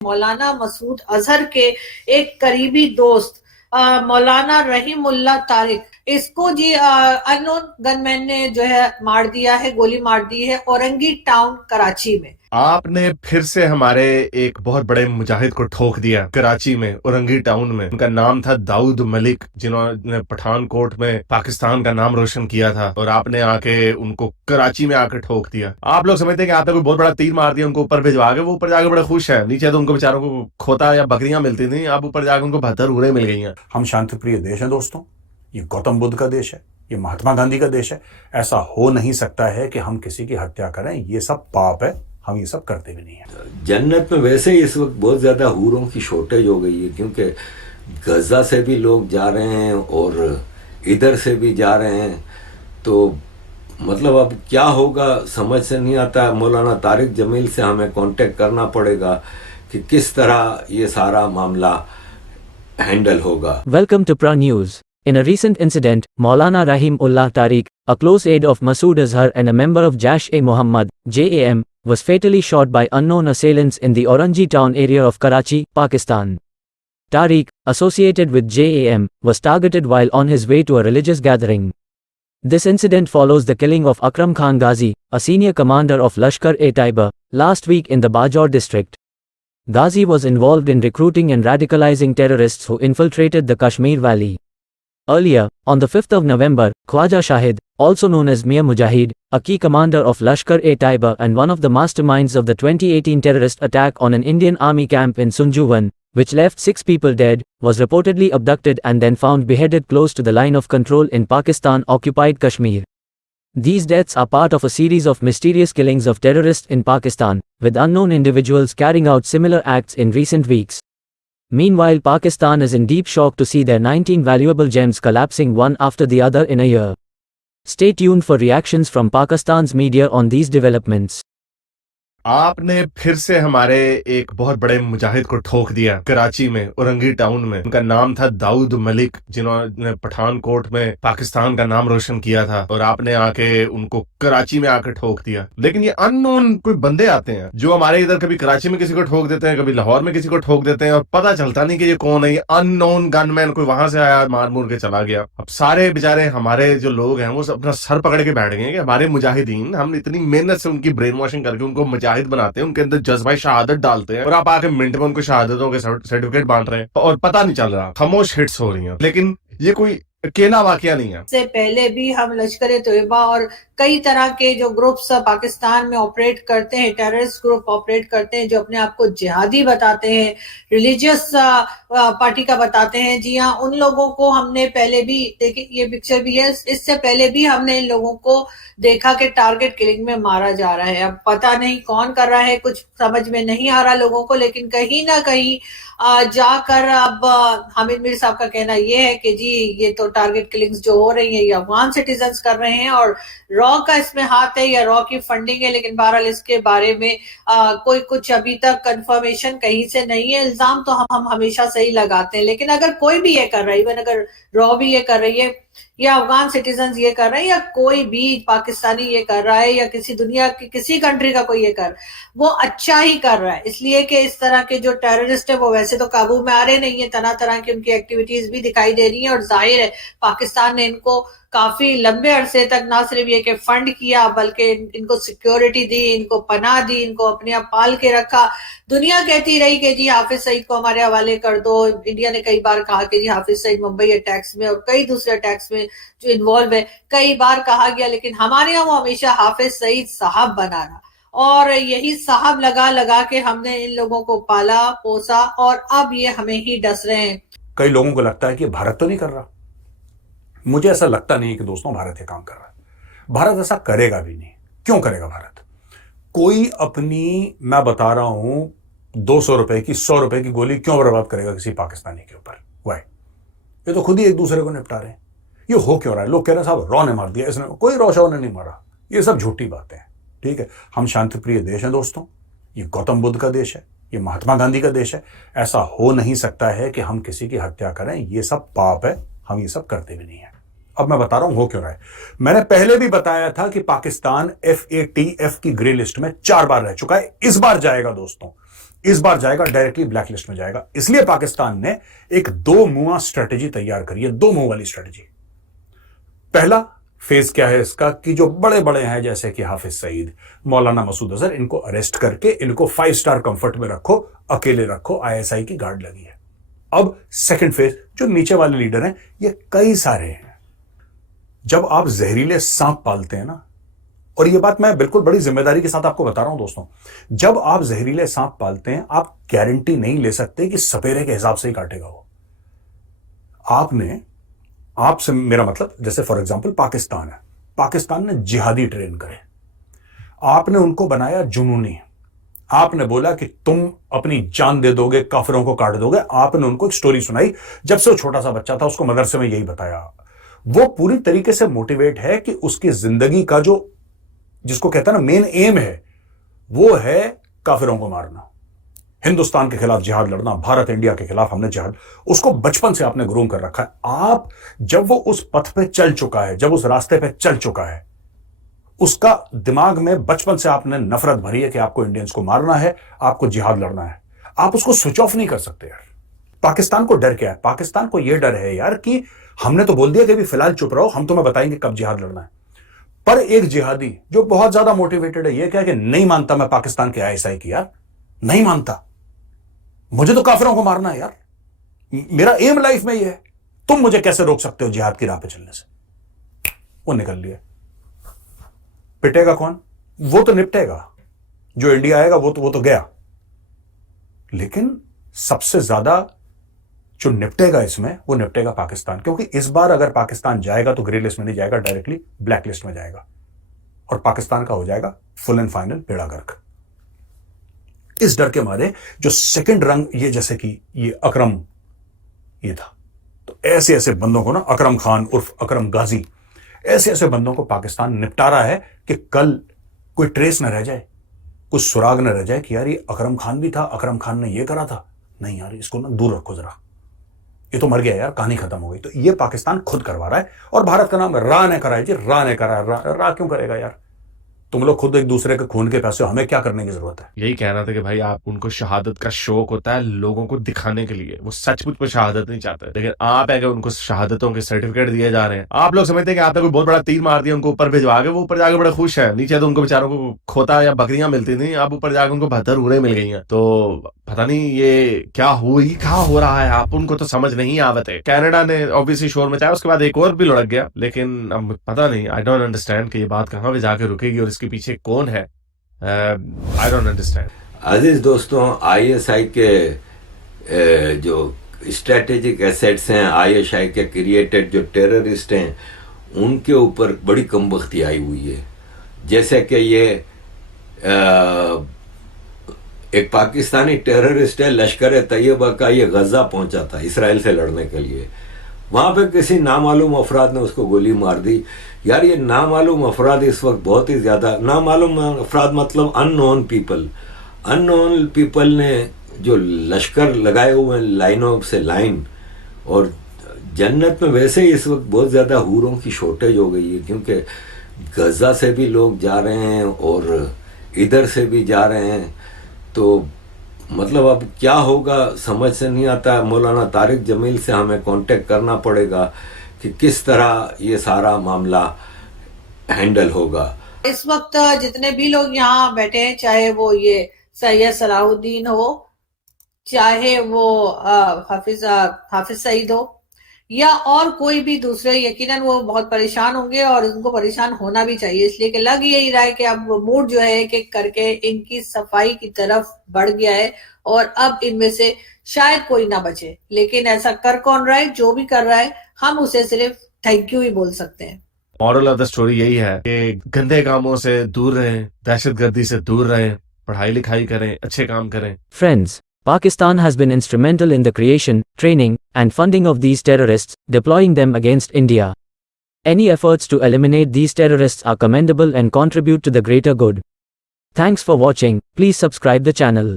मौलाना मसूद अजहर के एक करीबी दोस्त मौलाना रहीमुल्लाह तारिक, इसको जी अननोन गनमैन ने जो है मार दिया है, गोली मार दी है औरंगी टाउन कराची में। आपने फिर से हमारे एक बहुत बड़े मुजाहिद को ठोक दिया कराची में, औरंगी टाउन में। उनका नाम था दाऊद मलिक, जिन्होंने पठानकोट में पाकिस्तान का नाम रोशन किया था, और आपने आके उनको कराची में आकर ठोक दिया। आप लोग समझते हैं कि आपने कोई बहुत बड़ा तीर मार दिया, उनको ऊपर भिजवा के वो ऊपर जाके बड़े खुश है। नीचे तो उनको बेचारों को खोता या बकरियां मिलती थी, अब ऊपर जाकर उनको 72 उड़े मिल गई हैं। हम शांति प्रिय देश है दोस्तों, ये गौतम बुद्ध का देश है, ये महात्मा गांधी का देश है। ऐसा हो नहीं सकता है कि हम किसी की हत्या करें, ये सब पाप है, हम ये सब करते भी नहीं है। जन्नत में वैसे ही इस वक्त बहुत ज्यादा हूरों की शॉर्टेज हो गई है, क्योंकि गजा से भी लोग जा रहे हैं और इधर से भी जा रहे हैं। तो मतलब अब क्या होगा समझ से नहीं आता। मौलाना तारिक जमील से हमें कांटेक्ट करना पड़ेगा कि किस तरह ये सारा मामला हैंडल होगा। Welcome to Pra News. In a recent incident, Maulana Rahim-ullah Tariq, a close aide of Masood Azhar and a member of Jaish-e-Mohammed (JAM), was fatally shot by unknown assailants in the Orangi town area of Karachi, Pakistan. Tariq, associated with JAM, was targeted while on his way to a religious gathering. This incident follows the killing of Akram Khan Ghazi, a senior commander of Lashkar-e-Taiba, last week in the Bajaur district. Ghazi was involved in recruiting and radicalizing terrorists who infiltrated the Kashmir Valley. Earlier, on the 5th of November, Khwaja Shahid, also known as Mir Mujahid, a key commander of Lashkar-e-Taiba and one of the masterminds of the 2018 terrorist attack on an Indian army camp in Sunjuwan, which left 6 people dead, was reportedly abducted and then found beheaded close to the line of control in Pakistan-occupied Kashmir. These deaths are part of a series of mysterious killings of terrorists in Pakistan, with unknown individuals carrying out similar acts in recent weeks. Meanwhile, Pakistan is in deep shock to see their 19 valuable gems collapsing one after the other in a year. Stay tuned for reactions from Pakistan's media on these developments. आपने फिर से हमारे एक बहुत बड़े मुजाहिद को ठोक दिया कराची में, औरंगी टाउन में। उनका नाम था दाऊद मलिक, जिन्होंने पठानकोट में पाकिस्तान का नाम रोशन किया था, और आपने आके उनको कराची में आकर ठोक दिया। लेकिन ये अननोन कोई बंदे आते हैं जो हमारे इधर कभी कराची में किसी को ठोक देते हैं, कभी लाहौर में किसी को ठोक देते हैं, और पता चलता नहीं कि ये कौन है। ये अननोन गनमैन कोई वहां से आया, मार मूर के चला गया। अब सारे बेचारे हमारे जो लोग हैं वो सब अपना सर पकड़ के बैठ गए कि हमारे मुजाहिदीन, हम इतनी मेहनत से उनकी ब्रेन वॉशिंग करके उनको मुजाहिद बनाते हैं, उनके अंदर जज्बा शहादत डालते हैं, और आप आके मिनट में उनको शहादतों के सर्टिफिकेट बांट रहे हैं और पता नहीं चल रहा। खामोश हिट्स हो रही हैं। लेकिन ये कोई अकेला वाकया नहीं है। से पहले भी हम लश्कर तोयबा और कई तरह के जो ग्रुप्स पाकिस्तान में ऑपरेट करते हैं, टेररिस्ट ग्रुप ऑपरेट करते हैं, जो अपने आप को जिहादी बताते हैं, रिलीजियस पार्टी का बताते हैं। जी हाँ, उन लोगों को हमने पहले भी देखिए, ये पिक्चर भी है, इससे पहले भी हमने इन लोगों को देखा कि टारगेट किलिंग में मारा जा रहा है। अब पता नहीं कौन कर रहा है, कुछ समझ में नहीं आ रहा लोगों को, लेकिन कहीं ना कहीं जाकर अब हामिद मीर साहब का कहना यह है कि जी ये तो टारगेट किलिंग्स जो हो रही है ये अफगान सिटीजन्स कर रहे हैं और रॉ का इसमें हाथ है या रॉ की फंडिंग है। लेकिन बहरहाल इसके बारे में कोई कुछ अभी तक कंफर्मेशन कहीं से नहीं है। इल्जाम तो हम हमेशा सही लगाते हैं, लेकिन अगर कोई भी ये कर रहा है, इवन अगर रॉ भी ये कर रही है या अफगान सिटीजन ये कर रहे हैं या कोई भी पाकिस्तानी ये कर रहा है या किसी दुनिया की किसी कंट्री का कोई ये कर, वो अच्छा ही कर रहा है। इसलिए कि इस तरह के जो टेररिस्ट है वो वैसे तो काबू में आ रहे नहीं है, तरह तरह की उनकी एक्टिविटीज भी दिखाई दे रही हैं, और जाहिर है पाकिस्तान ने इनको काफी लंबे अरसे तक ना सिर्फ ये कि फंड किया, बल्कि इनको सिक्योरिटी दी, इनको पनाह दी, इनको अपने आप पाल के रखा। दुनिया कहती रही कि जी हाफिज सईद को हमारे हवाले कर दो। इंडिया ने कई बार कहा कि जी हाफिज सईद मुंबई अटैक्स में और कई दूसरे अटैक्स में जो इन्वॉल्व है, कई बार कहा गया, लेकिन हमारे यहाँ वो हमेशा हाफिज सईद साहब बना रहा, और यही साहब लगा लगा के हमने इन लोगों को पाला पोसा, और अब ये हमें ही डस रहे हैं। कई लोगों को लगता है कि भारत तो नहीं कर रहा। मुझे ऐसा लगता नहीं कि दोस्तों भारत ये काम कर रहा है। भारत ऐसा करेगा भी नहीं। क्यों करेगा भारत? कोई अपनी, मैं बता रहा हूं, 200 रुपए की 100 रुपए की गोली क्यों बर्बाद करेगा किसी पाकिस्तानी के ऊपर? वाई? ये तो खुद ही एक दूसरे को निपटा रहे हैं। ये हो क्यों रहा है? लोग कह रहे हैं साहब रॉ ने मार दिया, इसने, कोई रॉ शॉ ने नहीं मारा। ये सब झूठी बातें हैं। ठीक है, हम शांति प्रिय देश हैं दोस्तों, ये गौतम बुद्ध का देश है, ये महात्मा गांधी का देश है। ऐसा हो नहीं सकता है कि हम किसी की हत्या करें, ये सब पाप है, हम ये सब करते भी नहीं है। अब मैं बता रहा हूं हो क्यों रहा है। मैंने पहले भी बताया था कि पाकिस्तान FATF की ग्रे लिस्ट में 4 बार रह चुका है, इस बार जाएगा दोस्तों। इस बार जाएगा डायरेक्टली ब्लैक लिस्ट में जाएगा। इसलिए पाकिस्तान ने एक दो मुआ स्ट्रेटेजी तैयार करी है, दो मुंह वाली स्ट्रेटेजी। पहला फेज क्या है इसका कि जो बड़े बड़े हैं जैसे कि हाफिज सईद, मौलाना मसूद अजहर, इनको अरेस्ट करके इनको 5 स्टार कंफर्ट में रखो, अकेले रखो, ISI की गार्ड लगी है। अब सेकंड फेज, जो नीचे वाले लीडर हैं ये कई सारे हैं। जब आप जहरीले सांप पालते हैं ना, और ये बात मैं बिल्कुल बड़ी जिम्मेदारी के साथ आपको बता रहा हूं दोस्तों, जब आप जहरीले सांप पालते हैं आप गारंटी नहीं ले सकते कि सपेरे के हिसाब से ही काटेगा वो। आपसे मेरा मतलब, जैसे फॉर एग्जांपल पाकिस्तान है, पाकिस्तान ने जिहादी ट्रेन करे, आपने उनको बनाया जुनूनी, आपने बोला कि तुम अपनी जान दे दोगे, काफिरों को काट दोगे। आपने उनको एक स्टोरी सुनाई, जब से वो छोटा सा बच्चा था उसको मदरसे में यही बताया। वो पूरी तरीके से मोटिवेट है कि उसकी जिंदगी का जो, जिसको कहता है ना मेन एम है, वो है काफिरों को मारना, हिंदुस्तान के खिलाफ जिहाद लड़ना, भारत इंडिया के खिलाफ हमने जिहाद, उसको बचपन से आपने ग्रूम कर रखा है। आप जब वो उस पथ पे चल चुका है, जब उस रास्ते पे चल चुका है, उसका दिमाग में बचपन से आपने नफरत भरी है कि आपको इंडियंस को मारना है, आपको जिहाद लड़ना है। आप उसको स्विच ऑफ नहीं कर सकते यार। पाकिस्तान को डर क्या है? पाकिस्तान को यह डर है यार कि हमने तो बोल दिया कि अभी फिलहाल चुप रहो, हम तुम्हें बताएंगे कब जिहाद लड़ना है। पर एक जिहादी जो बहुत ज्यादा मोटिवेटेड है, यह क्या कि नहीं मानता मैं पाकिस्तान के ISI की, यार नहीं मानता, मुझे तो काफिरों को मारना है यार, मेरा एम लाइफ में यह है, तुम मुझे कैसे रोक सकते हो जिहाद की राह पे चलने से। वो निकल लिया। पिटेगा कौन? वो तो निपटेगा, जो इंडिया आएगा वो तो गया। लेकिन सबसे ज्यादा जो निपटेगा इसमें, वो निपटेगा पाकिस्तान, क्योंकि इस बार अगर पाकिस्तान जाएगा तो ग्रे लिस्ट में नहीं जाएगा, डायरेक्टली ब्लैक लिस्ट में जाएगा, और पाकिस्तान का हो जाएगा फुल एंड फाइनल बेड़ा गर्क। इस डर के मारे जो सेकंड रंग, ये जैसे कि ये अकरम ये था, तो ऐसे ऐसे बंदों को ना, अकरम खान उर्फ अकरम गाजी, ऐसे ऐसे बंदों को पाकिस्तान निपटा रहा है कि कल कोई ट्रेस न रह जाए, कुछ सुराग न रह जाए कि यार ये अकरम खान भी था, अकरम खान ने ये करा था, नहीं यार इसको ना दूर रखो जरा, ये तो मर गया यार, कहानी खत्म हो गई। तो ये पाकिस्तान खुद करवा रहा है, और भारत का नाम रा ने करा है जी, रा ने करा है। रा क्यों करेगा यार? तुम लोग खुद एक दूसरे के खून के पैसे, हमें क्या करने की जरूरत है? यही कहना था कि भाई आप, उनको शहादत का शौक होता है लोगों को दिखाने के लिए, वो सचमुच में शहादत नहीं चाहते, लेकिन आप है कि उनको शहादतों के सर्टिफिकेट दिए जा रहे हैं। आप लोग समझते हैं कि आपने कोई बहुत बड़ा तीर मार दिया, उनको ऊपर भिजवा के वो ऊपर जाकर बड़े खुश है, नीचे तो उनको बेचारों को खोता या बकरियां मिलती थी, आप ऊपर जाकर उनको 72 उड़े मिल गई हैं। तो पता नहीं ये क्या हो रहा है, आप उनको तो समझ नहीं आवते। कनाडा ने ऑब्वियसली शोर मचाया, उसके बाद एक और भी लुढ़क गया, लेकिन अब पता नहीं, आई डोंट अंडरस्टैंड कि ये बात कहां पे जाके रुकेगी और इसके पीछे कौन है। I don't understand. अजीज दोस्तों, ISI के जो स्ट्रेटेजिक एसेट्स हैं, ISI के क्रिएटेड जो टेररिस्ट हैं, उनके ऊपर बड़ी कमबख्ती आई हुई है। जैसे कि ये एक पाकिस्तानी टेररिस्ट है, लश्कर तैयबा का, ये गजा पहुंचा था इसराइल से लड़ने के लिए। वहां पे किसी नामालूम अफराद ने उसको गोली मार दी। यार ये नामालूम अफराद इस वक्त बहुत ही ज्यादा, नामालूम अफराद मतलब अननोन पीपल ने जो लश्कर लगाए हुए हैं लाइनों से लाइन, और जन्नत में वैसे ही इस वक्त बहुत ज्यादा हूरों की शॉर्टेज हो गई है, क्योंकि गजा से भी लोग जा रहे हैं और इधर से भी जा रहे हैं। तो मतलब अब क्या होगा समझ से नहीं आता। मौलाना तारिक जमील से हमें कांटेक्ट करना पड़ेगा कि किस तरह ये सारा मामला हैंडल होगा। इस वक्त जितने भी लोग यहाँ बैठे हैं, चाहे वो ये सैयद सलाहुद्दीन हो, चाहे वो हाफिज सईद हो, या और कोई भी दूसरे, यकीनन वो बहुत परेशान होंगे और उनको परेशान होना भी चाहिए, इसलिए कि लग यही रहा है कि अब मूड जो है एक एक करके इनकी सफाई की तरफ बढ़ गया है, और अब इनमें से शायद कोई ना बचे। लेकिन ऐसा कर कौन रहा है? जो भी कर रहा है हम उसे सिर्फ थैंक यू ही बोल सकते हैं। मॉरल ऑफ द स्टोरी यही है कि गंदे कामों से दूर रहें, दहशतगर्दी से दूर रहें, पढ़ाई लिखाई करें, अच्छे काम करें। Friends, Pakistan has been instrumental in the creation, training, and funding of these terrorists, deploying them against India. Any efforts to eliminate these terrorists are commendable and contribute to the greater good. Thanks for watching. Please subscribe the channel.